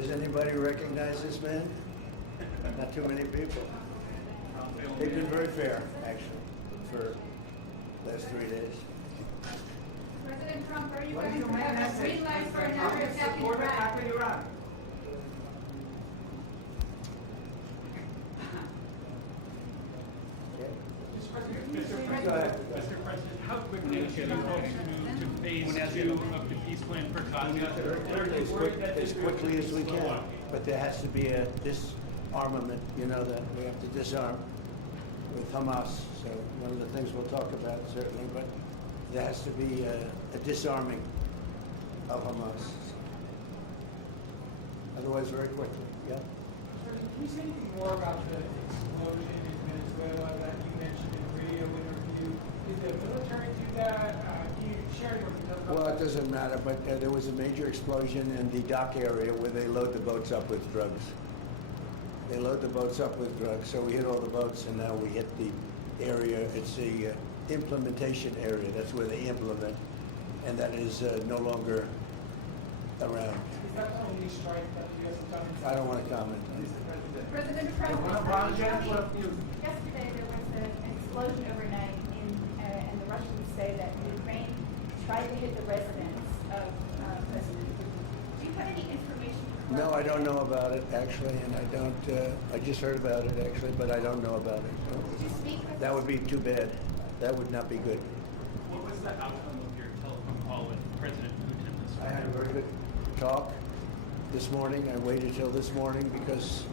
Does anybody recognize this man? Not too many people. They've been very fair, actually, for the last 3 days. President Trump, are you going to have a green light for another attack in Iran? Mr. President, how quickly should we hope to move to phase 2 of the peace plan for Gaza? As quickly as we can. But there has to be a disarmament, you know, that we have to disarm with Hamas. So one of the things we'll talk about, certainly, but there has to be a disarming of Hamas. Otherwise, very quickly, yeah? Can you say anything more about the explosion in Venezuela that you mentioned in the radio interview? Did the military do that? Can you share your details? Well, it doesn't matter, but there was a major explosion in the dock area where they load the boats up with drugs. They load the boats up with drugs, so we hit all the boats, and now we hit the area. It's the implementation area. That's where they implement, and that is no longer around. Is that the only strike that the U.S. has done? I don't want to comment on it. President Trump, yesterday there was an explosion overnight, and the Russians say that Ukraine tried to hit the residence of President Putin. Do you have any information? No, I don't know about it, actually, and I don't, I just heard about it, actually, but I don't know about it. Did you speak with That would be too bad. That would not be good. What was the outcome of your telephone call with President Putin this I had a morning? very good talk this morning. I waited till this morning because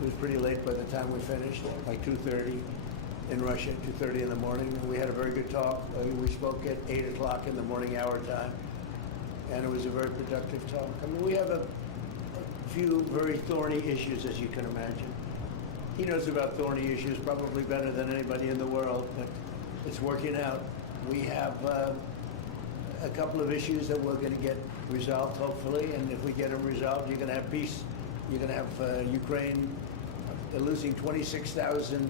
it was pretty late by the time we finished, like 2:30 in Russia, 2:30 in the morning. And we had a very good talk. We spoke at 8 o'clock in the morning hour time, and it was a very productive talk. I mean, we have a few very thorny issues, as you can imagine. He knows about thorny issues probably better than anybody in the world, but it's working out. We have a couple of issues that we're going to get resolved, hopefully, and if we get them resolved, you're going to have peace. You're going to have Ukraine losing 26,000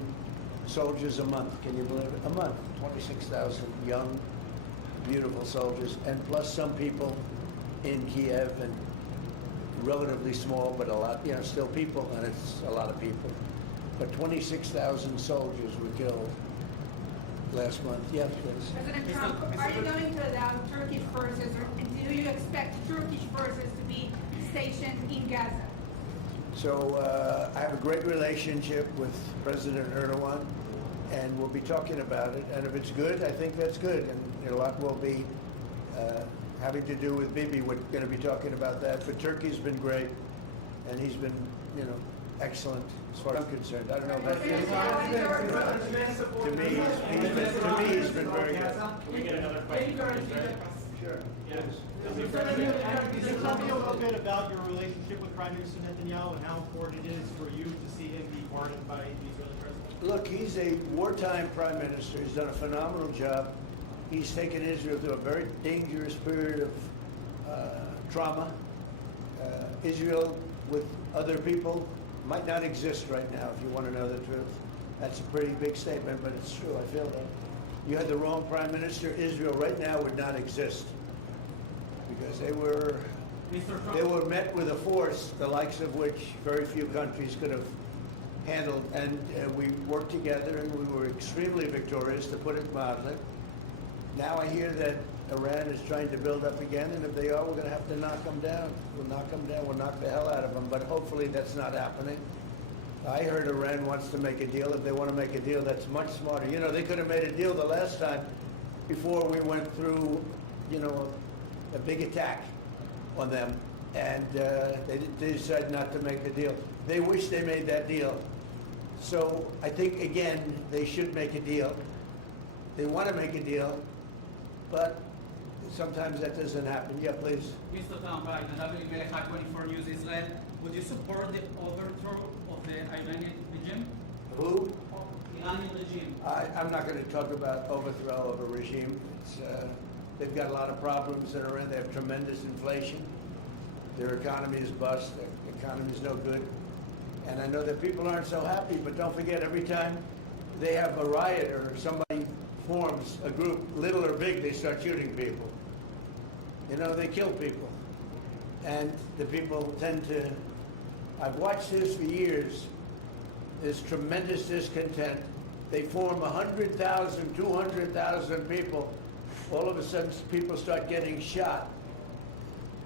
soldiers a month. Can you believe it? A month, 26,000 young, beautiful soldiers, and plus some people in Kiev, and relatively small, but a lot, you know, still people, and it's a lot of people. But 26,000 soldiers were killed last month. Yes, please. President Trump, are you going to allow Turkish forces, or do you expect Turkish forces to be stationed in Gaza? So I have a great relationship with President Erdogan, and we'll be talking about it. And if it's good, I think that's good. And a lot will be having to do with Bibi. We're going to be talking about that. But Turkey's been great, and he's been, you know, excellent as far as I'm concerned. I don't know about you. To me, he's been very good. Can we get another question? Sure. Yes. Can you tell me a little bit about your relationship with Prime Minister Netanyahu and how important it is for you to see him be pardoned by the Israeli president? Look, he's a wartime prime minister. He's done a phenomenal job. He's taken Israel through a very dangerous period of trauma. Israel, with other people, might not exist right now, if you want to know the truth. That's a pretty big statement, but it's true. I feel that. You had the wrong prime minister. Israel right now would not exist because they were met with a force the likes of which very few countries could have handled, and we worked together, and we were extremely victorious, to put it mildly. Now I hear that Iran is trying to build up again, and if they are, we're going to have to knock them down. We'll knock them down. We'll knock the hell out of them, but hopefully that's not happening. I heard Iran wants to make a deal. If they want to make a deal, that's much smarter. You know, they could have made a deal the last time before we went through, you know, a big attack on them, and they decided not to make the deal. They wish they made that deal. So I think, again, they should make a deal. They want to make a deal, but sometimes that doesn't happen. Yeah, please. Mr. Trump, WMAI-24 News Israel, would you support the overthrow of the Iranian regime? Who? Iranian regime. I'm not going to talk about overthrow of a regime. They've got a lot of problems in Iran. They have tremendous inflation. Their economy is bust. Their economy is no good. And I know that people aren't so happy, but don't forget, every time they have a riot or somebody forms a group, little or big, they start shooting people. You know, they kill people. And the people tend to I've watched this for years. There's tremendous discontent. They form 100,000, 200,000 people. All of a sudden, people start getting shot.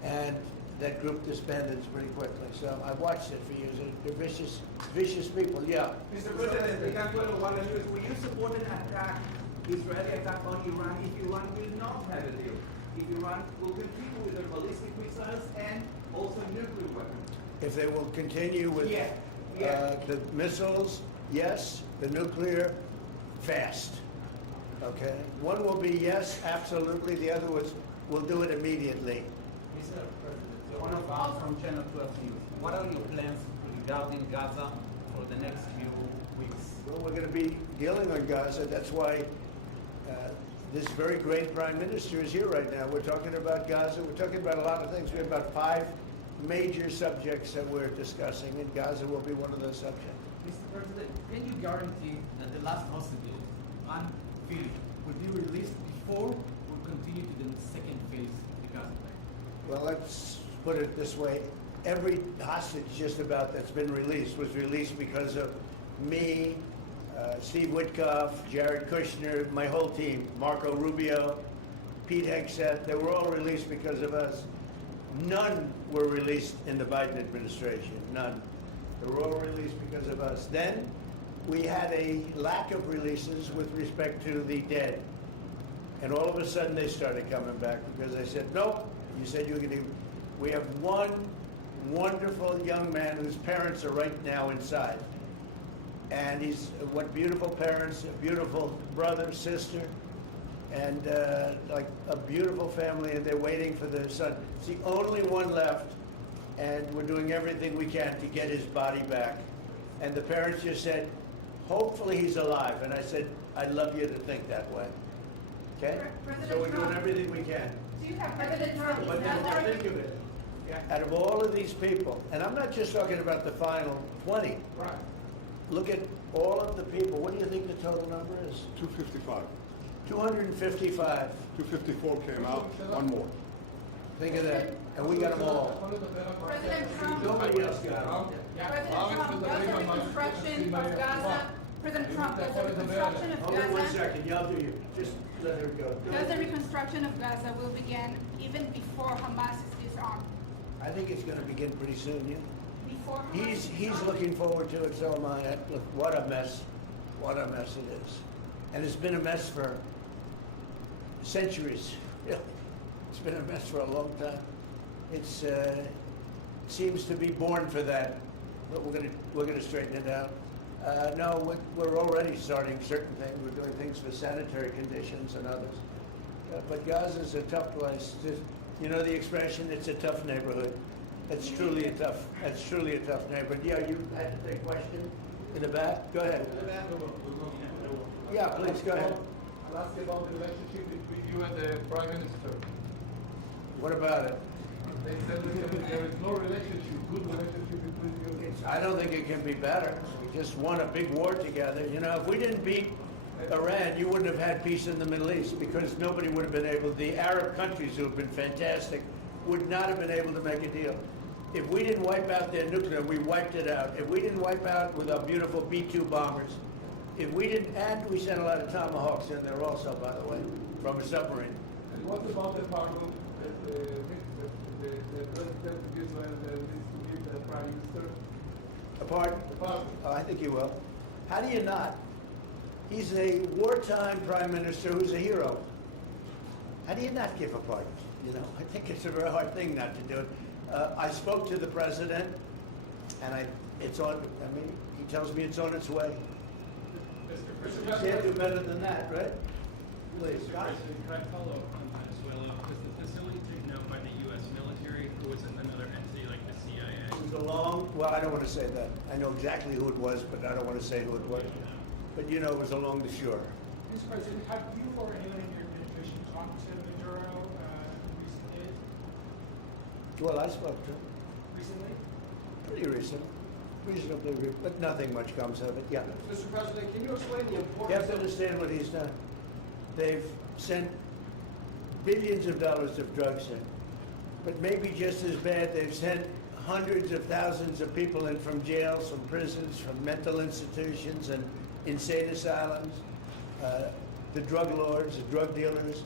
And that group disbanded pretty quickly. So I've watched it for years. They're vicious, vicious people, yeah. Mr. President, the capital of one is, will you support an attack, Israeli attack on Iran if Iran will not have a deal? If Iran will continue with their ballistic missiles and also nuclear weapons? If they will continue with Yeah. the missiles, yes. The nuclear, fast. Okay? One will be yes, absolutely. The other was, we'll do it immediately. Mr. President, one of us from Channel 12 News. What are your plans regarding Gaza for the next few weeks? Well, we're going to be dealing on Gaza. That's why this very great prime minister is here right now. We're talking about Gaza. We're talking about a lot of things. We have about 5 major subjects that we're discussing, and Gaza will be one of those subjects. Mr. President, can you guarantee that the last hostages, unfilled, will be released before we continue to the second phase of the Gaza plan? Well, let's put it this way. Every hostage just about that's been released was released because of me, Steve Witkoff, Jared Kushner, my whole team, Marco Rubio, Pete Hegseth. They were all released because of us. None were released in the Biden administration, none. They were all released because of us. Then we had a lack of releases with respect to the dead. And all of a sudden they started coming back because I said, nope, you said you were going to. We have one wonderful young man whose parents are right now inside. And he's, what beautiful parents, a beautiful brother, sister, and like a beautiful family, and they're waiting for their son. It's the only one left, and we're doing everything we can to get his body back. And the parents just said, hopefully he's alive. And I said, I'd love you to think that way. Okay? President So we're doing Trump. everything we can. Do you have President Trump? But then think of it. Out of all of these people, and I'm not just talking about the final 20. Right. Look at all of the people. What do you think the total number is? 255. 255. 254 came out, one more. Think of that. And we got them all. President Trump. Nobody else got them. President Trump, does the reconstruction of Gaza, President Trump, does the reconstruction of Hold on one Gaza, second. Y'all do you. Just let her go. does the reconstruction of Gaza will begin even before Hamas is disarmed? I think it's going to begin pretty soon, yeah. Before Hamas is He's disarmed? looking forward to it, so am I. Look, what a mess. What a mess it is. And it's been a mess for centuries. Really. It's been a mess for a long time. It's seems to be born for that, but we're gonna straighten it out. No, we're already starting certain things. We're doing things for sanitary conditions and others. But Gaza's a tough place. You know the expression, it's a tough neighborhood. That's truly a tough neighborhood. Yeah, you had a question in the back? Go ahead. Yeah, please, go ahead. I'll ask you about the relationship between you and the Prime Minister. What about it? They said that there is no relationship, good relationship between you. I don't think it can be better. We just won a big war together. You know, if we didn't beat Iran, you wouldn't have had peace in the Middle East because nobody would have been able, the Arab countries who have been fantastic, would not have been able to make a deal. If we didn't wipe out their nuclear, we wiped it out. If we didn't wipe out with our beautiful B-2 bombers, if we didn't, and we sent a lot of Tomahawks in there also, by the way, from a submarine. And what about the pardon that the President of Israel needs to give the Prime Minister? A pardon? The pardon. Oh, I think he will. How do you not? He's a wartime prime minister who's a hero. How do you not give a pardon? You know, I think it's a very hard thing not to do it. I spoke to the president, and it's on. I mean, he tells me it's on its way. You can't do better than that, right? Please. Mr. President, can I follow up on Venezuela? Was the facility taken out by the U.S. military, or was it another entity like the CIA? It was along, well, I don't want to say that. I know exactly who it was, but I don't want to say who it was. But you know, it was along the shore. Mr. President, have you or anyone in your administration talked to Maduro recently? Well, I spoke to him Recently? pretty reasonably, but nothing much comes of it, yeah. Mr. President, can you explain the You importance have to understand what he's done. They've sent billions of dollars of drugs in, but maybe just as bad, they've sent hundreds of thousands of people in from jails, from prisons, from mental institutions and insane asylums. The drug lords, the drug dealers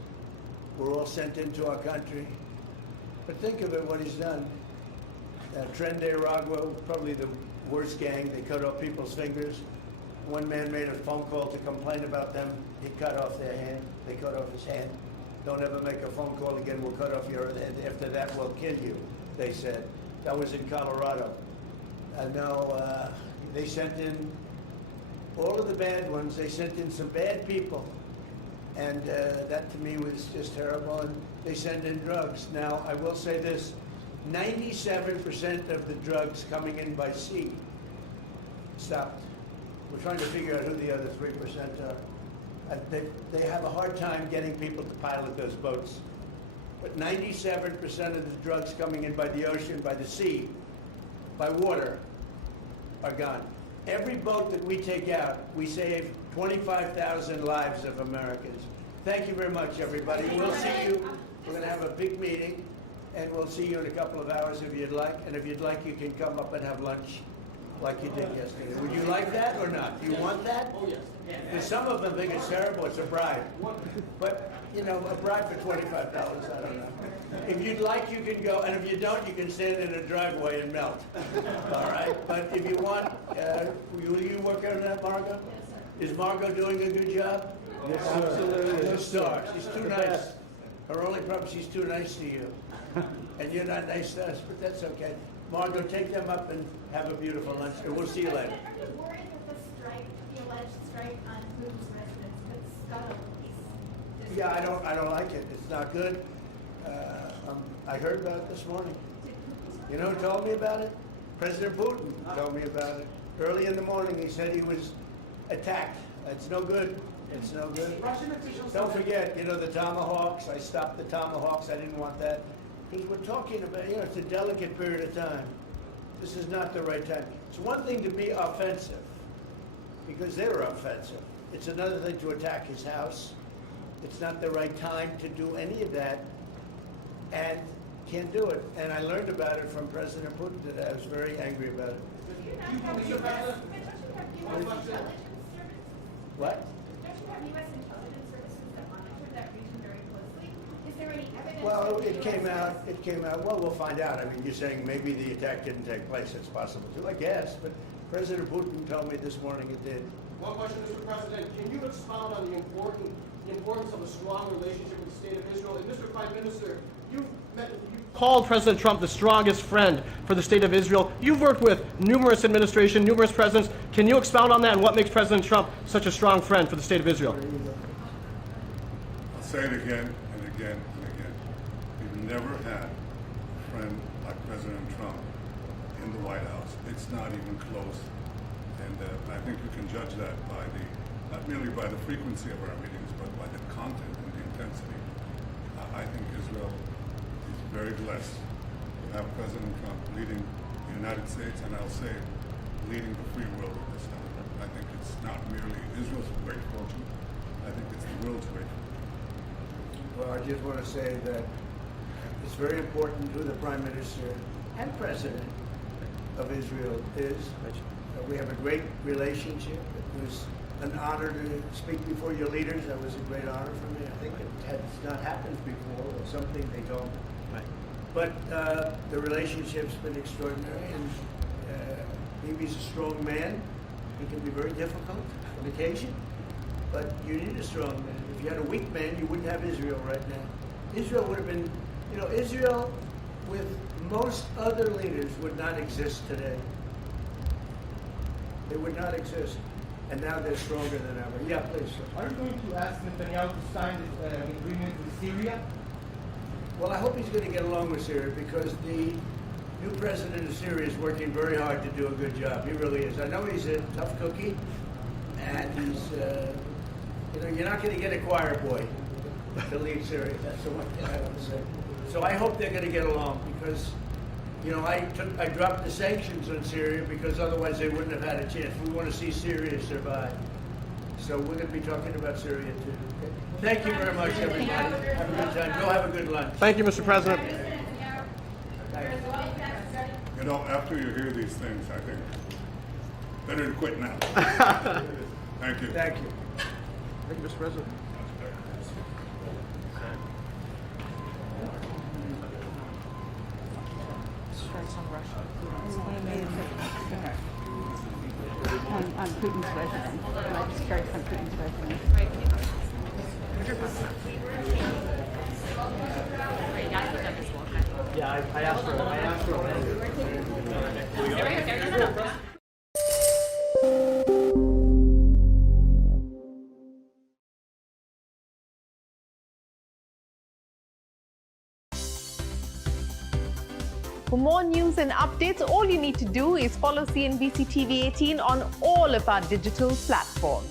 were all sent into our country. But think of it, what he's done. Trump-netanyahu, probably the worst gang. They cut off people's fingers. One man made a phone call to complain about them. He cut off their hand. They cut off his hand. Don't ever make a phone call again. We'll cut off your hand. After that, we'll kill you, they said. That was in Colorado. And now they sent in all of the bad ones. They sent in some bad people. And that to me was just terrible. And they send in drugs. Now, I will say this. 97% of the drugs coming in by sea stopped. We're trying to figure out who the other 3% are. They have a hard time getting people to pilot those boats. But 97% of the drugs coming in by the ocean, by the sea, by water, are gone. Every boat that we take out, we save 25,000 lives of Americans. Thank you very much, everybody. We'll see you. We're going to have a big meeting, and we'll see you in a couple of hours if you'd like. And if you'd like, you can come up and have lunch like you did yesterday. Would you like that or not? Do you want that? Oh, yes. Because some of them think it's terrible. It's a bribe. But, you know, a bribe for $25, I don't know. If you'd like, you can go. And if you don't, you can stand in a driveway and melt. All right? But if you want, will you work on that, Margot? Yes, sir. Is Margot doing a good job? Yes, absolutely. She's a star. She's too nice. Her only problem, she's too nice to you. And you're not nice to us, but that's okay. Margot, take them up and have a beautiful lunch, and we'll see you later. Are you worried that the strike, the alleged strike on whose residents could scuttle peace? Yeah, I don't like it. It's not good. I heard about it this morning. You know who told me about it? President Putin told me about it. Early in the morning, he said he was attacked. It's no good. It's no good. Russian officials. Don't forget, you know, the Tomahawks. I stopped the Tomahawks. I didn't want that. We're talking about, you know, it's a delicate period of time. This is not the right time. It's one thing to be offensive, because they were offensive. It's another thing to attack his house. It's not the right time to do any of that, and can't do it. And I learned about it from President Putin today. I was very angry about it. Do you not have U.S. intelligence services? What? Don't you have U.S. intelligence services that monitor that region very closely? Is there any evidence? Well, that the it US came out, well, we'll find out. I mean, you're saying maybe the attack didn't take place. It's possible too, I guess. But President Putin told me this morning it did. One question, Mr. President. Can you expound on the importance of a strong relationship with the State of Israel? And Mr. Prime Minister, you called President Trump the strongest friend for the State of Israel. You've worked with numerous administrations, numerous presidents. Can you expound on that and what makes President Trump such a strong friend for the State of Israel? I'll say it again and again and again. We've never had a friend like President Trump in the White House. It's not even close. And I think you can judge that by not merely by the frequency of our meetings, but by the content and the intensity. I think Israel is very blessed to have President Trump leading the United States, and I'll say leading the free world at this time. I think it's not merely Israel's great fortune. I think it's the world's great fortune. Well, I just want to say that it's very important who the Prime Minister and President of Israel is. We have a great relationship. It was an honor to speak before your leaders. That was a great honor for me. I think it has not happened before, or something they told me. Right. But the relationship's been extraordinary, and Bibi's a strong man. He can be very difficult on occasion, but you need a strong man. If you had a weak man, you wouldn't have Israel right now. Israel would have been, you know, Israel with most other leaders would not exist today. They would not exist. And now they're stronger than ever. Yeah, please, sir. Are you going to ask Netanyahu to sign this agreement with Syria? Well, I hope he's going to get along with Syria, because the new president of Syria is working very hard to do a good job. He really is. I know he's a tough cookie, and he's, you know, you're not going to get a choir boy to lead Syria. That's the one thing I want to say. So I hope they're going to get along, because, you know, I dropped the sanctions on Syria because otherwise they wouldn't have had a chance. We want to see Syria survive. So we're going to be talking about Syria too. Thank you very much, everybody. Have a good time. Go have a good lunch. Thank you, Mr. President. President Netanyahu, there is a lot of You know, after you hear these things, I think better to quit now. Thank you. Thank you. Thank you, Mr. President. Strikes on Russia. On Putin's residence. Like strikes on Putin's residence. Yeah, I asked her. For more news and updates, all you need to do is follow CNBC TV 18 on all of our digital platforms.